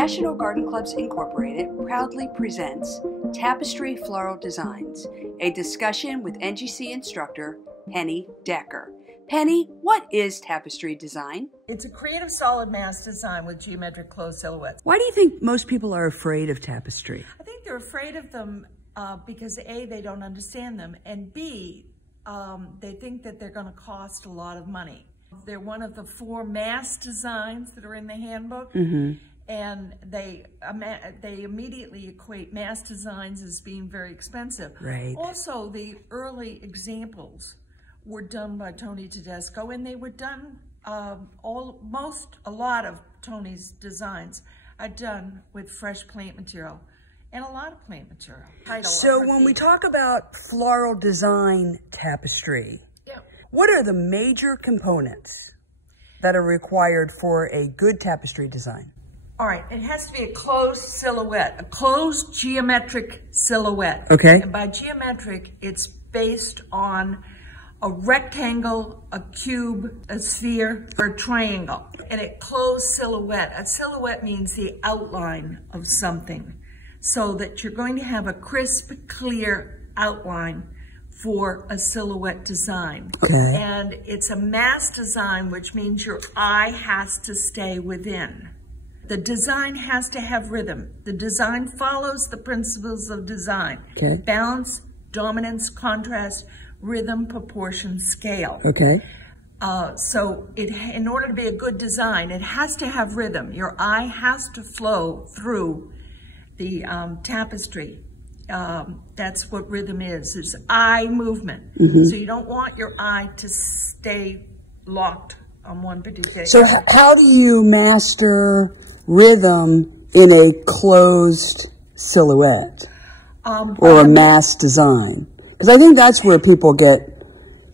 National Garden Clubs Incorporated proudly presents Tapestry Floral Designs, a discussion with NGC instructor Penny Decker. Penny, what is tapestry design? It's a creative solid mass design with geometric closed silhouettes. Why do you think most people are afraid of tapestry? I think they're afraid of them because A, they don't understand them, and B, they think that they're going to cost a lot of money. They're one of the 4 mass designs that are in the handbook, and they immediately equate mass designs as being very expensive. Right. Also, the early examples were done by Tony Tedesco, and they were done, a lot of Tony's designs are done with fresh plant material and a lot of plant material. So when we talk about floral design tapestry, what are the major components that are required for a good tapestry design? All right, it has to be a closed silhouette, a closed geometric silhouette. Okay. And by geometric, it's based on a rectangle, a cube, a sphere, or a triangle. And a closed silhouette. A silhouette means the outline of something, so that you're going to have a crisp, clear outline for a silhouette design. Okay. And it's a mass design, which means your eye has to stay within. The design has to have rhythm. The design follows the principles of design. Okay. Balance, dominance, contrast, rhythm, proportion, scale. Okay. So in order to be a good design, it has to have rhythm. Your eye has to flow through the tapestry. That's what rhythm is eye movement. So you don't want your eye to stay locked on one particular. So how do you master rhythm in a closed silhouette or a mass design? Because I think that's where people get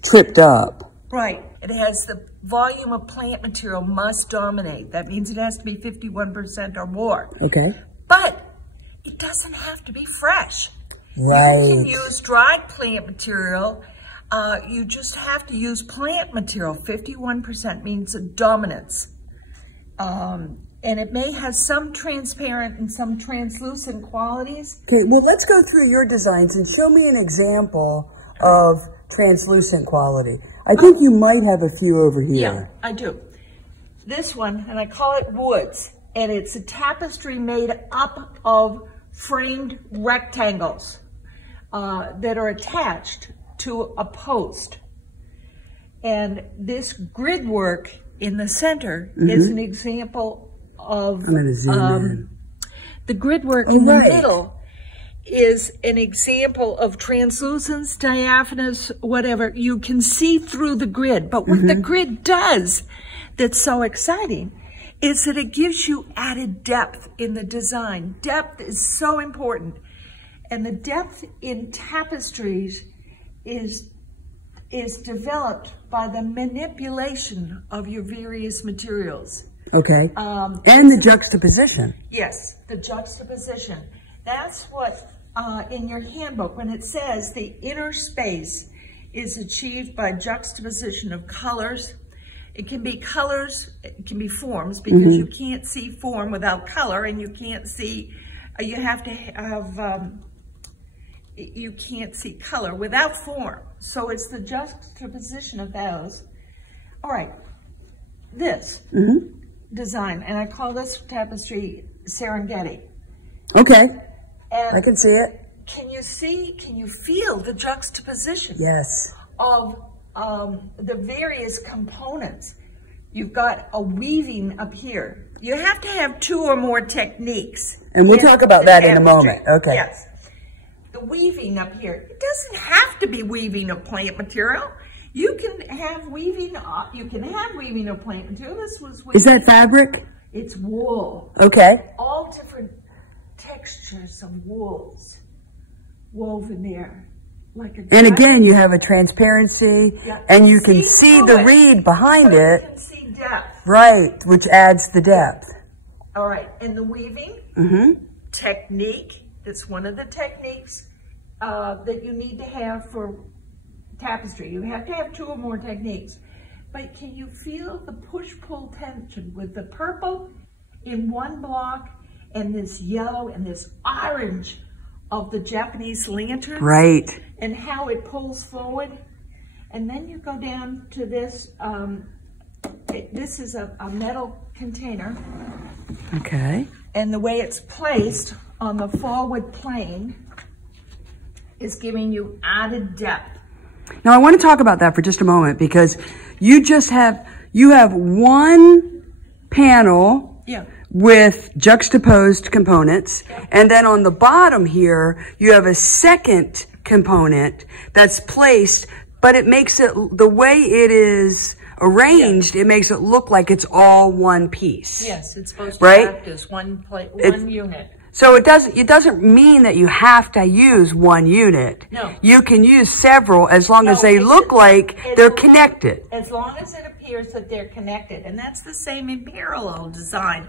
tripped up. Right. It has the volume of plant material must dominate. That means it has to be 51% or more. Okay. But it doesn't have to be fresh. Right. You can use dried plant material. You just have to use plant material. 51% means a dominance. And it may have some transparent and some translucent qualities. Okay, well, let's go through your designs and show me an example of translucent quality. I think you might have a few over here. Yeah, I do. This one, and I call it Woods, and it's a tapestry made up of framed rectangles that are attached to a post. And this grid work in the center is an example of the grid work in the middle is an example of translucence, diaphanous, whatever. You can see through the grid, but what the grid does that's so exciting is that it gives you added depth in the design. Depth is so important. And the depth in tapestries is developed by the manipulation of your various materials. Okay. And the juxtaposition. Yes, the juxtaposition. That's what, in your handbook, when it says the inner space is achieved by juxtaposition of colors. It can be colors, it can be forms, because you can't see form without color, and you can't see, you have to have, you can't see color without form. So it's the juxtaposition of those. All right, this design, and I call this tapestry Serengeti. Okay, and I can see it. Can you feel the juxtaposition? Yes. Of the various components. You've got a weaving up here. You have to have 2 or more techniques. And we'll talk about that in a moment. Okay. Yes. The weaving up here, it doesn't have to be weaving of plant material. You can have weaving of plant material. This was weaving. Is that fabric? It's wool. Okay. All different textures of wools woven there. And again, you have a transparency, and you can see the reed behind it. You can see depth. Right, which adds the depth. All right, and the weaving technique, that's one of the techniques that you need to have for tapestry. You have to have 2 or more techniques. But can you feel the push-pull tension with the purple in one block and this yellow and this orange of the Japanese lanterns. Right. And how it pulls forward. And then you go down to this, this is a metal container. Okay. And the way it's placed on the forward plane is giving you added depth. Now I want to talk about that for just a moment, because you have one panel with juxtaposed components, and then on the bottom here you have a second component that's placed, but it makes it, the way it is arranged, it makes it look like it's all one piece. Yes, it's supposed to act as one unit. So it doesn't mean that you have to use one unit. No. You can use several as long as they look like they're connected. As long as it appears that they're connected. And that's the same in parallel design,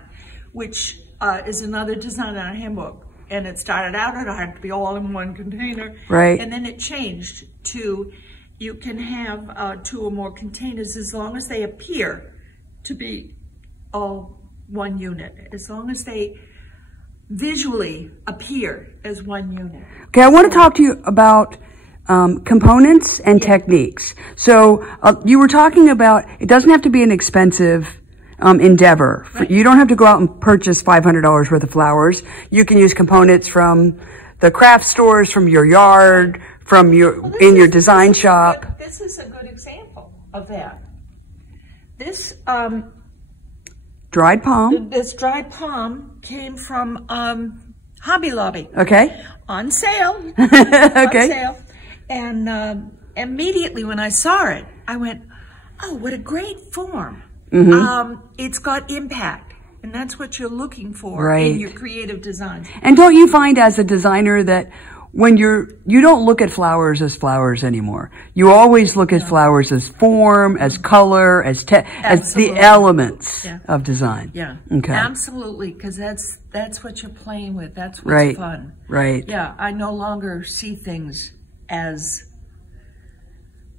which is another design in our handbook. And it started out, it had to be all in one container. Right. And then it changed to, you can have 2 or more containers as long as they appear to be all one unit. As long as they visually appear as one unit. Okay, I want to talk to you about components and techniques. So you were talking about, it doesn't have to be an expensive endeavor. Right. You don't have to go out and purchase $500 worth of flowers. You can use components from the craft stores, from your yard, from your your design shop. This is a good example of that. This dried palm. This dried palm came from Hobby Lobby. Okay. On sale. Okay. On sale. And immediately when I saw it, I went, oh, what a great form. It's got impact. And that's what you're looking for in your creative designs. And don't you find as a designer that when you don't look at flowers as flowers anymore. You always look at flowers as form, as color, as the elements of design. Yeah. Okay. Absolutely, because that's what you're playing with. That's what's fun. Right. Yeah, I no longer see things as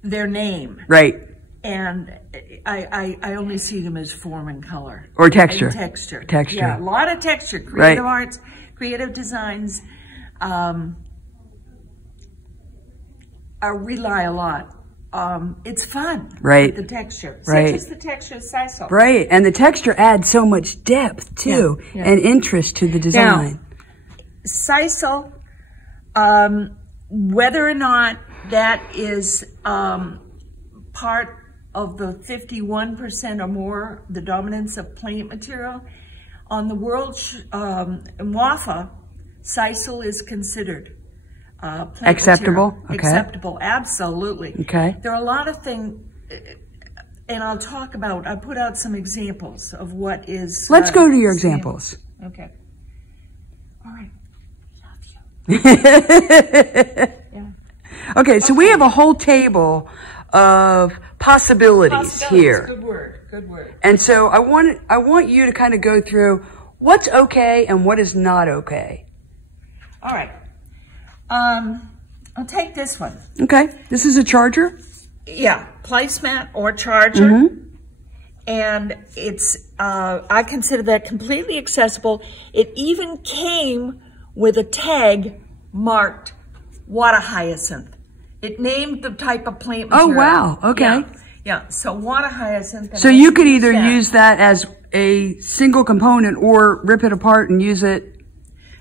their name. Right. And I only see them as form and color. Or texture. And texture. Texture. Yeah, a lot of texture. Creative arts, creative designs, rely a lot. It's fun. Right. The texture. Right. Such as the texture of sisal. Right. And the texture adds so much depth too, and interest to the design. Now, sisal, whether or not that is part of the 51% or more, the dominance of plant material, on the world WAFA, sisal is considered acceptable. Material. Acceptable, absolutely. Okay. There are a lot of things, and I'll talk about, I put out some examples of what is. Let's go to your examples. Okay. All right. Love you. Okay, so we have a whole table of possibilities here. Good word. Good word. And so I want you to kind of go through what's okay and what is not okay. All right. I'll take this one. Okay. This is a charger? Yeah, placemat or charger. And it's, I consider that completely accessible. It even came with a tag marked water hyacinth. It named the type of plant material. Oh, wow. Okay. Yeah. So water hyacinth. So you could either use that as a single component or rip it apart and use it.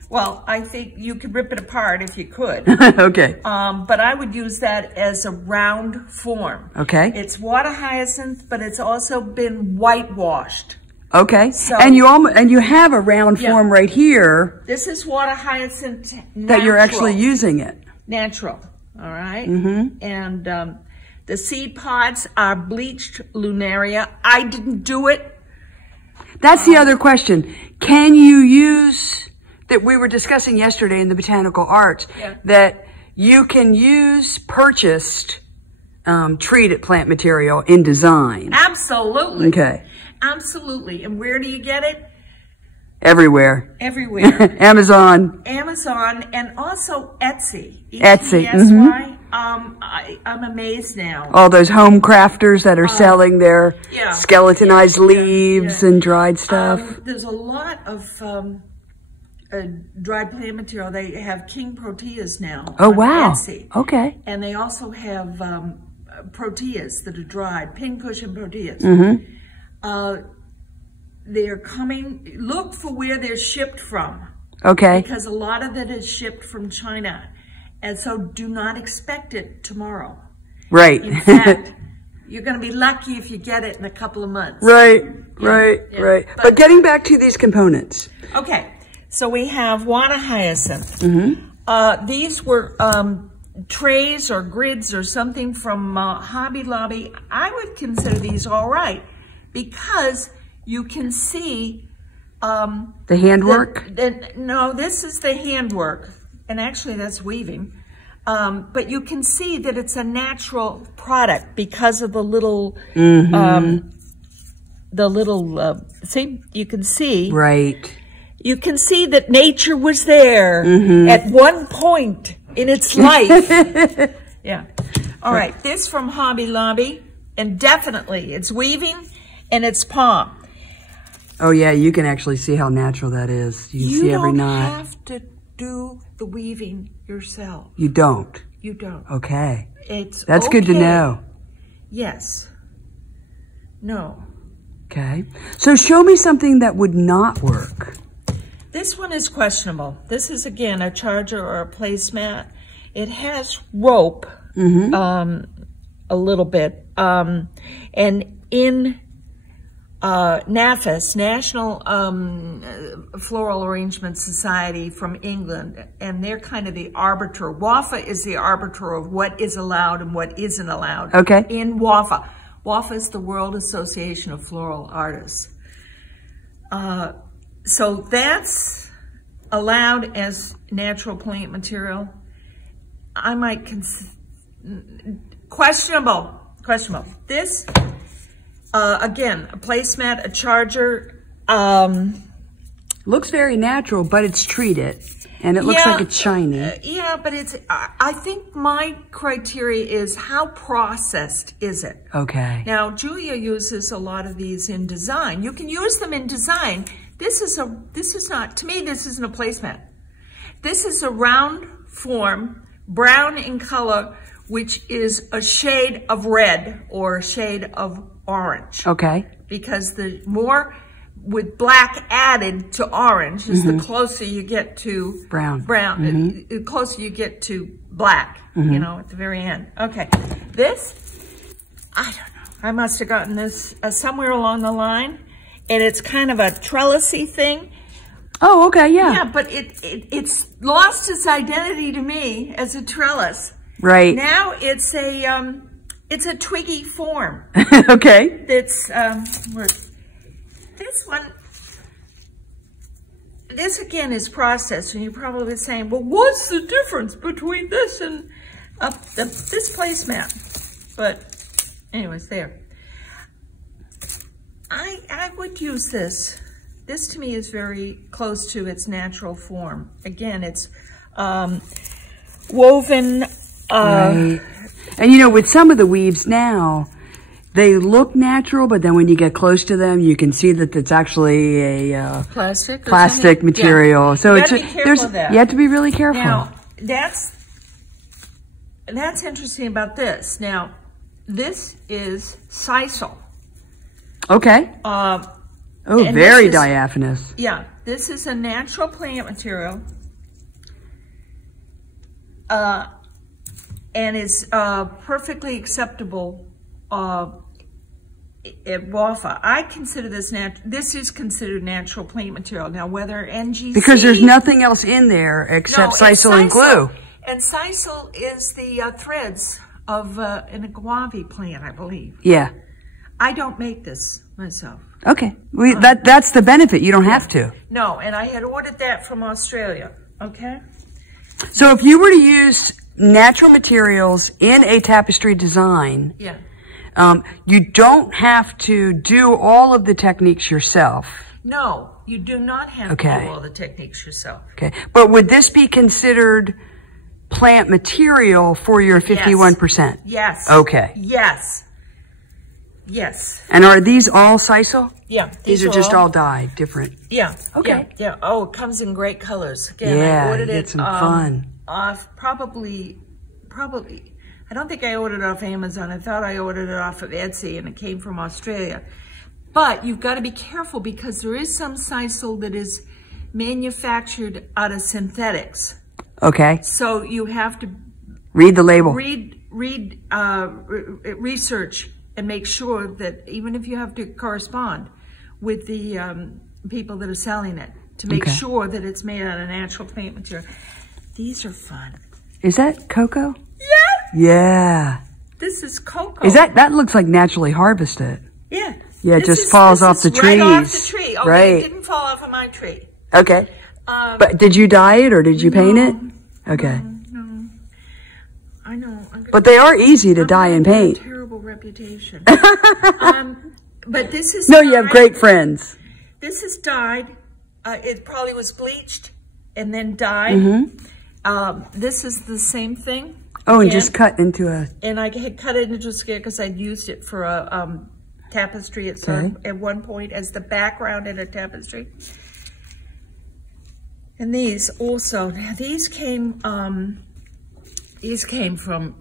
Well, I think you could rip it apart if you could. Okay. But I would use that as a round form. Okay. It's water hyacinth, but it's also been whitewashed. Okay. So, and you have a round form right here. This is water hyacinth natural. That you're actually using it. Natural. All right. And the seed pods are bleached lunaria. I didn't do it. That's the other question. Can you use, that we were discussing yesterday in the botanical arts, that you can use purchased treated plant material in design? Absolutely. Okay. Absolutely. And where do you get it? Everywhere. Everywhere. Amazon. Amazon and also Etsy. Etsy. E-T-S-Y. I'm amazed now. All those home crafters that are selling their skeletonized leaves and dried stuff. There's a lot of dried plant material. They have king proteas now. Oh, on wow. Etsy. Okay. And they also have proteas that are dried, pincushion proteas. They're coming, look for where they're shipped from. Okay. Because a lot of it is shipped from China. And so do not expect it tomorrow. Right. In fact, you're going to be lucky if you get it in a couple of months. Right, right. But getting back to these components. Okay. So we have water hyacinth. These were trays or grids or something from Hobby Lobby. I would consider these all right because you can see the handwork. No, this is the handwork, and actually that's weaving. But you can see that it's a natural product because of the little, see, you can see. Right. You can see that nature was there at one point in its life. Yeah. All right. This from Hobby Lobby, and definitely it's weaving and it's palm. Oh yeah, you can actually see how natural that is. You can see every knot. You don't have to do the weaving yourself. You don't? You don't. Okay. That's okay. Good to know. Yes. No. Okay. So show me something that would not work. This one is questionable. This is, again, a charger or a placemat. It has rope a little bit. And in NAFIS, National Floral Arrangement Society from England, and they're kind of the arbiter. WAFA is the arbiter of what is allowed and what isn't allowed. Okay. In WAFA. WAFA is the World Association of Floral Artists. So that's allowed as natural plant material. I might questionable. This, again, a placemat, a charger. Looks very natural, but it's treated, and it looks like it's shiny. Yeah, but it's, I think my criteria is how processed is it? Okay. Now, Julia uses a lot of these in design. You can use them in design. This is not, to me, this isn't a placemat. This is a round form, brown in color, which is a shade of red or a shade of orange. Okay. Because the more with black added to orange is the closer you get to brown. The closer you get to black, you know, at the very end. Okay. This, I don't know. I must have gotten this somewhere along the line. And it's kind of a trellisy thing. Oh, okay, yeah. Yeah, but it's lost its identity to me as a trellis. Right. Now it's a twiggy form. Okay. It's this one. This again is processed, and you're probably saying, "Well, what's the difference between this and this placemat?" But, anyways, there. I would use this. This to me is very close to its natural form. Again, it's woven. Right. And you know, with some of the weaves now, they look natural, but then when you get close to them, you can see that it's actually a plastic material. Yeah. So you gotta be careful of that. You have to be really careful. Now, that's interesting about this. Now, this is sisal. Okay. Very diaphanous. Yeah, this is a natural plant material, and is perfectly acceptable at WAFA. I consider this this is considered natural plant material. Now, whether NGC because there's nothing else in there except sisal and glue. And sisal is the threads of an agave plant, I believe. Yeah. I don't make this myself. Okay. That's the benefit. You don't have to. No, and I had ordered that from Australia. Okay? So if you were to use natural materials in a tapestry design, you don't have to do all of the techniques yourself. No, you do not have to do all the techniques yourself. Okay. But would this be considered plant material for your 51%? Yes. Okay. Yes. Yes. And are these all sisal? Yeah. These are just all dyed, different. Yeah. Okay. Yeah. Oh, it comes in great colors. Again, Yeah, I ordered get some fun. Off probably, I don't think I ordered it off Amazon. I thought I ordered it off of Etsy, and it came from Australia. But you've got to be careful because there is some sisal that is manufactured out of synthetics. Okay. So you have to read the label. Research and make sure that even if you have to correspond with the people that are selling it to make sure that it's made out of natural plant material. These are fun. Is that cocoa? Yeah. Yeah. This is cocoa. Is that looks like naturally harvested? Yeah. Yeah, it just falls off the trees. Right off the tree. Oh, right. It didn't fall off of my tree. Okay. But did you dye it or did you paint it? Okay. No. I know. But they are easy to dye and paint. A terrible reputation. But this is no, you have great friends. This is dyed. It probably was bleached and then dyed. This is the same thing. Oh, and just cut into a... And I had cut it into a scale because I'd used it for a tapestry at one point as the background in a tapestry. And these also, these came from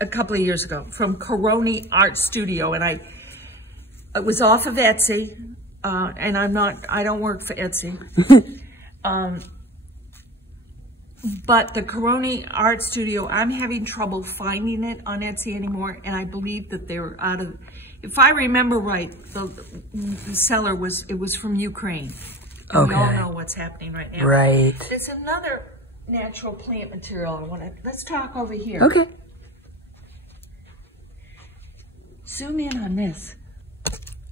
a couple of years ago from Coroni Art Studio, and it was off of Etsy, and I don't work for Etsy. But the Coroni Art Studio, I'm having trouble finding it on Etsy anymore, and I believe that they were out of, if I remember right, the seller was from Ukraine. And we all know what's happening right now. Right. There's another natural plant material let's talk over here. Okay. Zoom in on this.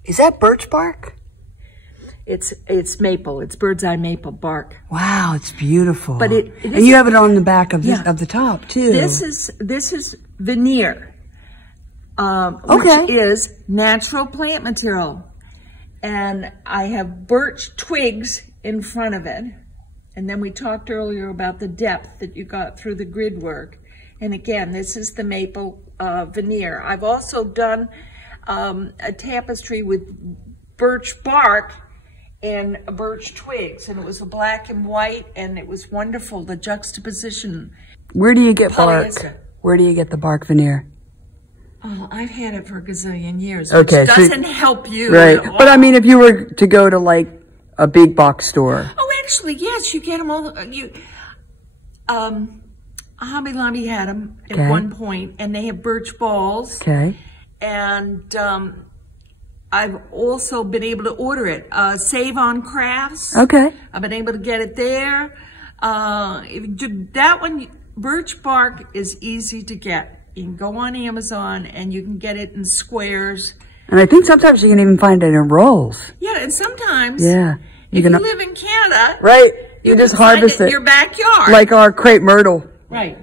Is that birch bark? It's maple. It's bird's eye maple bark. Wow, it's beautiful. But and you have it on the back of the top too. This is veneer, which is natural plant material, and I have birch twigs in front of it. And then we talked earlier about the depth that you got through the grid work. And again, this is the maple veneer. I've also done a tapestry with birch bark and birch twigs, and it was a black and white, and it was wonderful, the juxtaposition. Where do you get bark? Where do you get the bark veneer? Oh, I've had it for a gazillion years, which doesn't help you. Right, but I mean, if you were to go to like a big box store. Oh, actually, yes, you get them all. Hobby Lobby had them at one point, and they have birch balls. Okay. And I've also been able to order it. Save on Crafts. Okay. I've been able to get it there. That one, birch bark is easy to get. You can go on Amazon and you can get it in squares. And I think sometimes you can even find it in rolls. Yeah, and sometimes if you live in Canada, you just harvest it in your backyard. Like our crepe myrtle. Right.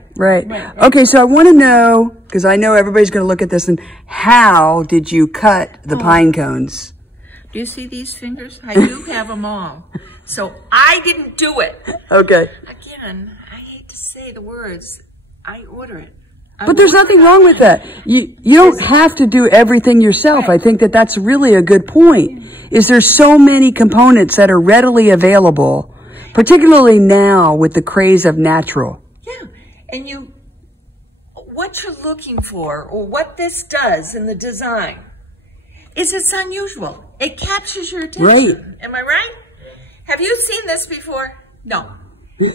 Okay, so I want to know, because I know everybody's going to look at this, and how did you cut the pine cones? Do you see these fingers? I do have them all. So I didn't do it. Okay. Again, I hate to say the words. I order it. But there's nothing wrong with that. You don't have to do everything yourself. I think that's really a good point. Is there's so many components that are readily available, particularly now with the craze of natural. Yeah. And what you're looking for, or what this does in the design, is it's unusual. It captures your attention. Right. Am I right? Have you seen this before? No. And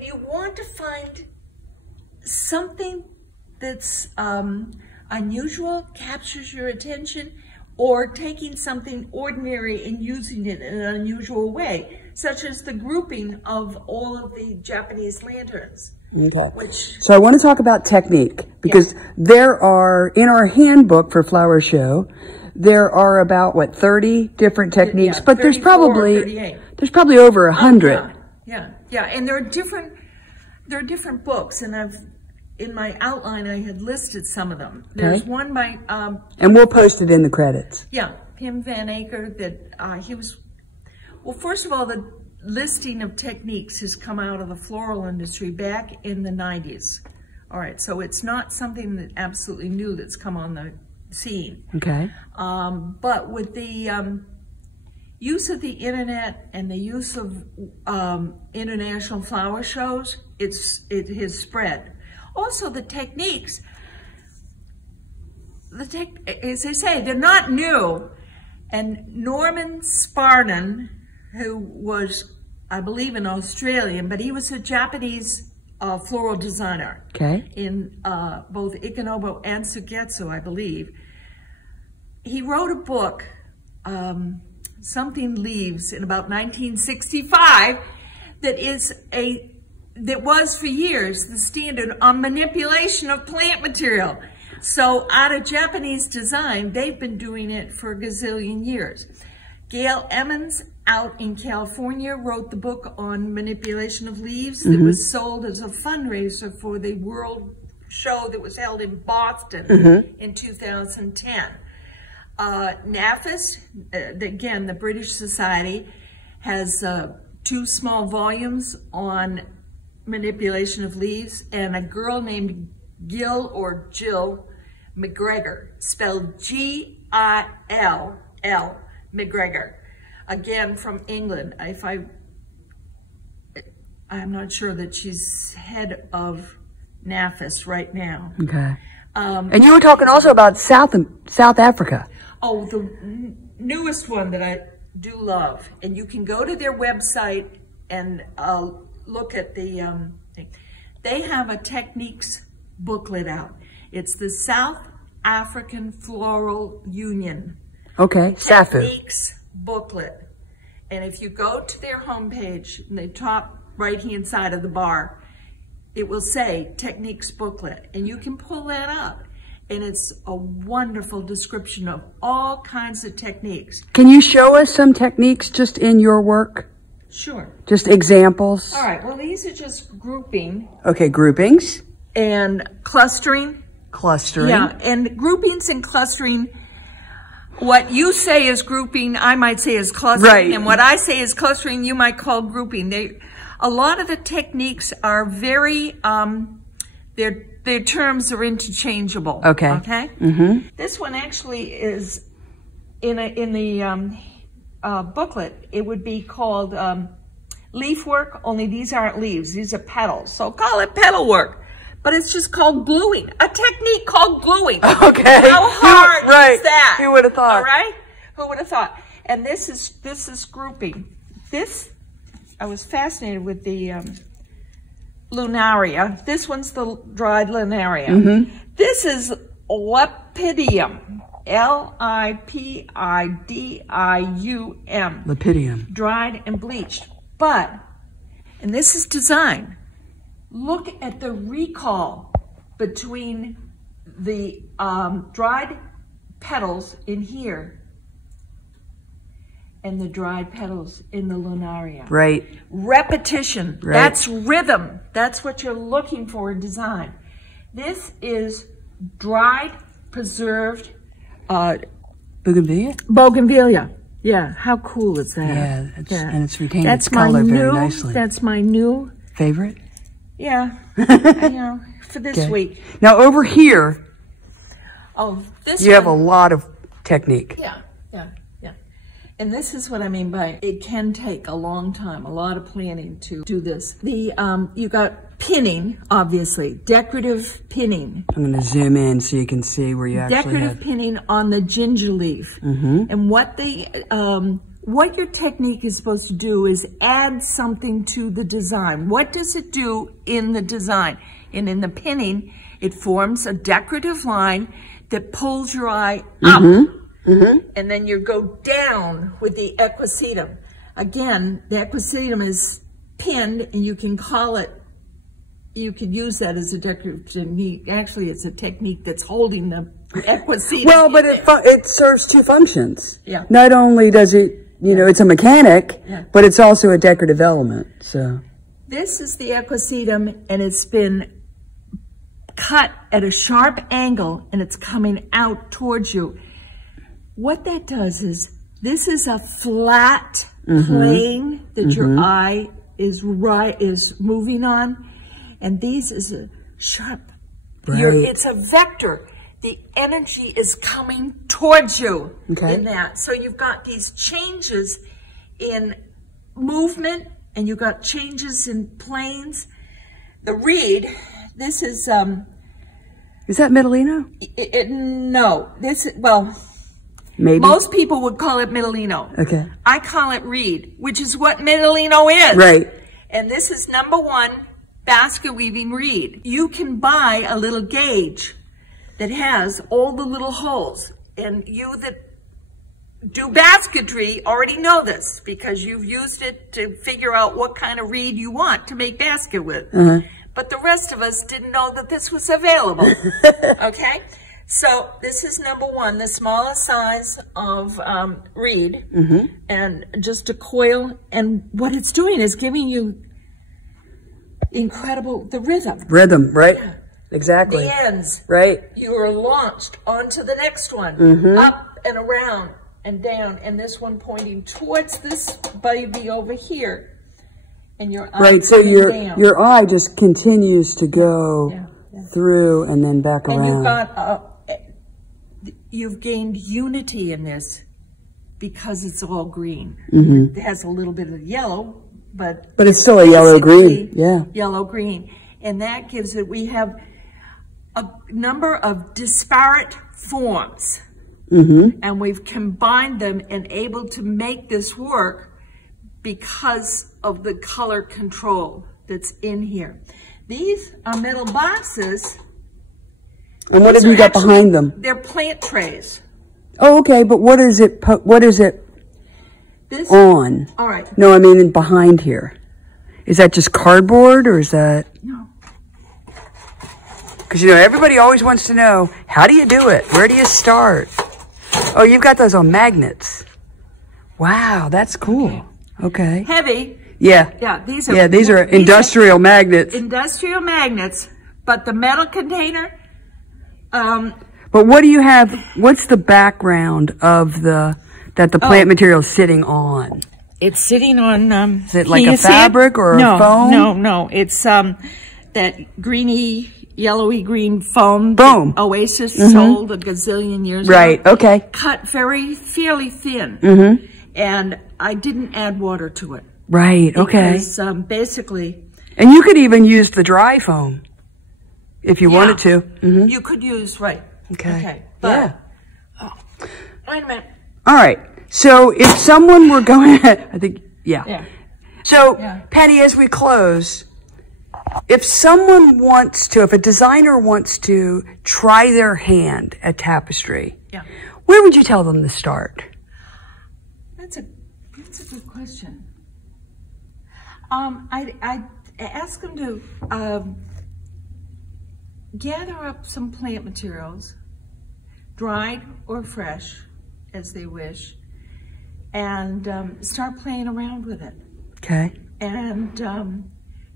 you want to find something that's unusual, captures your attention, or taking something ordinary and using it in an unusual way, such as the grouping of all of the Japanese lanterns. Okay. So I want to talk about technique, because there are, in our handbook for Flower Show, there are about, 30 different techniques, but there's probably over 100. Yeah, and there are different books, and in my outline, I had listed some of them. There's one by... and we'll post it in the credits. Yeah, Pim Van Aker, that he was... Well, first of all, the listing of techniques has come out of the floral industry back in the 90s. All right, so it's not something that absolutely new that's come on seen. Okay. But with the use of the internet and the use of international flower shows, it has spread. Also, the techniques, as they say, they're not new. And Norman Sparnan, who was, I believe, an Australian, but he was a Japanese floral designer. Okay. In both Ikenobo and Sugetsu, I believe. He wrote a book, Something Leaves, in about 1965, that was for years the standard on manipulation of plant material. So out of Japanese design, they've been doing it for a gazillion years. Gail Emmons out in California wrote the book on manipulation of leaves that was sold as a fundraiser for the World Show that was held in Boston in 2010. NAFIS, again, the British Society, has 2 small volumes on manipulation of leaves, and a girl named Jill McGregor, spelled G-I-L-L, McGregor, again from England. I'm not sure that she's head of NAFIS right now. Okay. And you were talking also about South Africa. Oh, the newest one that I do love, and you can go to their website and look at the thing. They have a techniques booklet out. It's the South African Floral Union. Okay, SAFU. Techniques booklet. And if you go to their homepage, in the top right-hand side of the bar, it will say techniques booklet, and you can pull that up. And it's a wonderful description of all kinds of techniques. Can you show us some techniques just in your work? Sure. Just examples? All right, well, these are just grouping. Okay, groupings. And clustering. Clustering. Yeah, and groupings and clustering. What you say is grouping, I might say is clustering. Right. And what I say is clustering, you might call grouping. A lot of the techniques are very, their terms are interchangeable. Okay. Okay? This one actually is in the booklet. It would be called leaf work, only these aren't leaves. These are petals. So call it petal work. But it's just called gluing. A technique called gluing. Okay. How hard is that? Who would have thought? All right? Who would have thought? And this is grouping. I was fascinated with the lunaria. This one's the dried lunaria. This is lepidium. L-I-P-I-D-I-U-M. Lepidium. Dried and bleached. And this is design. Look at the recall between the dried petals in here and the dried petals in the lunaria. Right. Repetition. Right. That's rhythm. That's what you're looking for in design. This is dried, preserved bougainvillea? Bougainvillea. Yeah. How cool is that? Yeah. And it's retained its color very nicely. That's my new favorite. Yeah. For this week. Now over here, you have a lot of technique. Yeah. And this is what I mean by it can take a long time, a lot of planning to do this. You got pinning, obviously, decorative pinning. I'm going to zoom in so you can see where you actually decorative pinning on the ginger leaf. And what your technique is supposed to do is add something to the design. What does it do in the design? And in the pinning, it forms a decorative line that pulls your eye up. And then you go down with the equisetum. Again, the equisetum is pinned, and you can call it, you could use that as a decorative technique. Actually, it's a technique that's holding the equisetum. Well, but it serves 2 functions. Yeah. Not only does it, it's a mechanic, but it's also a decorative element. So this is the equisetum, and it's been cut at a sharp angle, and it's coming out towards you. What that does is, this is a flat plane that your eye is moving on, and these is a sharp. It's a vector. the energy is coming towards you Okay. in that. So you've got these changes in movement, and you've got changes in planes. The reed, this is that Middlino? no, this, well, Maybe. most people would call it Middlino. Okay. I call it reed, which is what Middlino is. Right. And this is #1 basket weaving reed. You can buy a little gauge that has all the little holes, and you that do basketry already know this because you've used it to figure out what kind of reed you want to make basket with. But the rest of us didn't know that this was available. Okay? So this is #1, the smallest size of reed, and just a coil. And what it's doing is giving you the rhythm. Rhythm, right? Exactly. The ends. Right. You are launched onto the next one, up and around and down, and this one pointing towards this baby over here, and your eye Right. So down. your eye just continues to go through and then back around. And you've got you've gained unity in this because it's all green. It has a little bit of yellow, but it's still a yellow green. Yeah. Yellow green, and that gives it. We have a number of disparate forms. And we've combined them and able to make this work because of the color control that's in here. These are metal boxes. And what have you got behind them? They're plant trays. Oh, okay. But what is it? What is it This, on? all right. No, I mean behind here. Is that just cardboard or is that? No. Because, everybody always wants to know, how do you do it? Where do you start? Oh, you've got those on magnets. Wow, that's cool. Okay. Heavy. Yeah. Yeah, these are. Yeah, these are industrial magnets. Industrial magnets, but the metal container. But what do you have? What's the background of that the plant material is sitting on? It's sitting on. Is it like a fabric or a foam? No. It's that greeny, yellowy green foam. Boom. Oasis sold a gazillion years ago. Right. Okay. Cut fairly thin. And I didn't add water to it. Right. Okay. Because basically. And you could even use the dry foam if you wanted to. You could use Okay. But, wait a minute. All right. So if someone were going, I think, So, Patty, as we close, if a designer wants to try their hand at tapestry, where would you tell them to start? That's a good question. I ask them to gather up some plant materials, dried or fresh, as they wish, and start playing around with it. Okay. And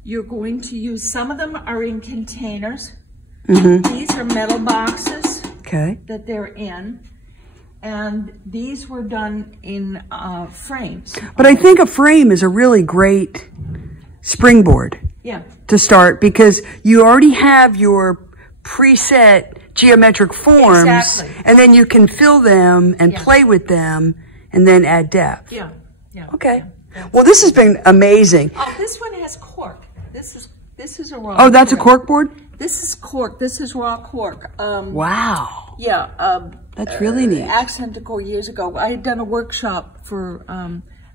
you're going to use, some of them are in containers. These are metal boxes that they're in. And these were done in frames. But I think a frame is a really great springboard to start, because you already have your preset geometric forms, and then you can fill them and play with them and then add depth. Okay. Well, this has been amazing. Oh, this one has cork. This is a raw. Oh, that's a cork board? This is cork. This is raw cork. Wow. Yeah. That's really neat. Accent Decor years ago. I had done a workshop for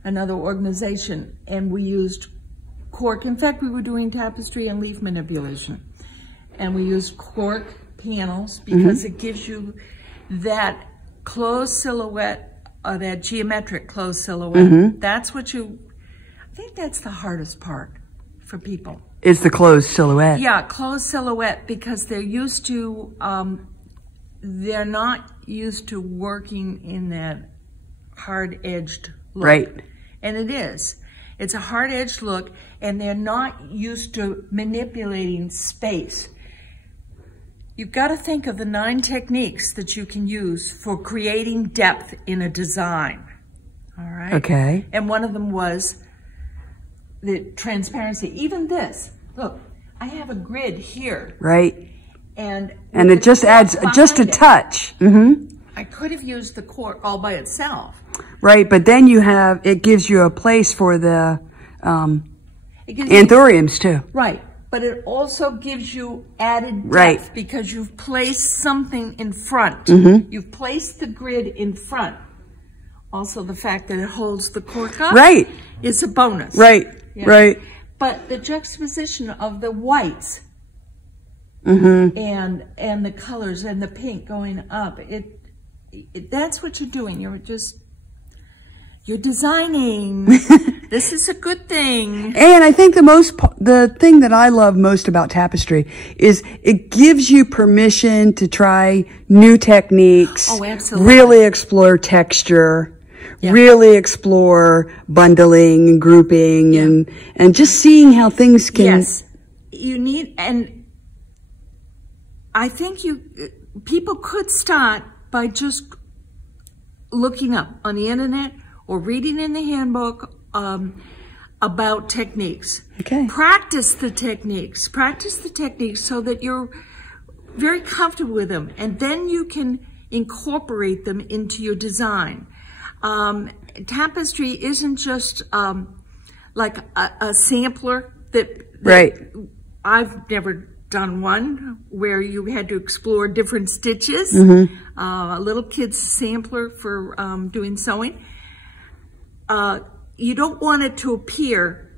another organization, and we used cork. In fact, we were doing tapestry and leaf manipulation. And we used cork panels because it gives you that closed silhouette, that geometric closed silhouette. That's what I think that's the hardest part for people. It's the closed silhouette. Yeah, closed silhouette, because they're used to, they're not used to working in that hard-edged look. Right. And it is. It's a hard-edged look, and they're not used to manipulating space. You've got to think of the 9 techniques that you can use for creating depth in a design. All right? Okay. And one of them was the transparency. Even this. Look, I have a grid here. Right. And it just adds just a touch. Mm-hmm. I could have used the cork all by itself. Right, but then it gives you a place for the anthuriums too. Right, but it also gives you added depth because you've placed something in front. Mm-hmm. You've placed the grid in front. Also, the fact that it holds the cork up is a bonus. Right, right. But the juxtaposition of the whites and the colors and the pink going up, that's what you're doing. You're designing. This is a good thing. And I think the thing that I love most about tapestry is it gives you permission to try new techniques. Oh, absolutely. Really explore texture. Yeah. Really explore bundling and grouping and just seeing how things can. Yes, you need, and I think people could start by just looking up on the internet or reading in the handbook about techniques. Okay. Practice the techniques so that you're very comfortable with them, and then you can incorporate them into your design. Tapestry isn't just like a sampler that I've never done one where you had to explore different stitches. Mm-hmm. A little kid's sampler for doing sewing. You don't want it to appear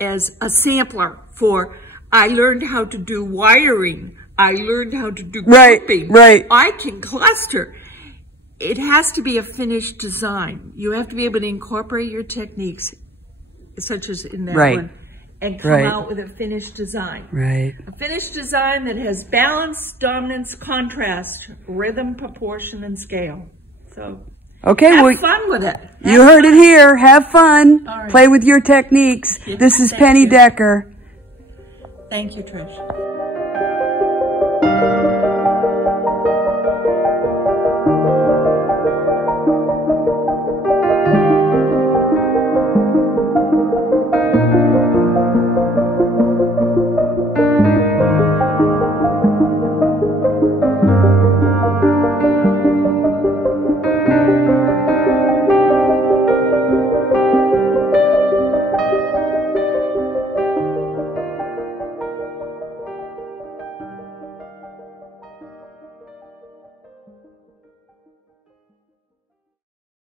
as a sampler for, I learned how to do wiring. I learned how to do grouping. Right. I can cluster. It has to be a finished design. You have to be able to incorporate your techniques, such as in that one, and come out with a finished design. Right. A finished design that has balance, dominance, contrast, rhythm, proportion, and scale. So have fun with it. You heard it here. Have fun. Right. Play with your techniques. This is Penny Decker. Thank you, Trish.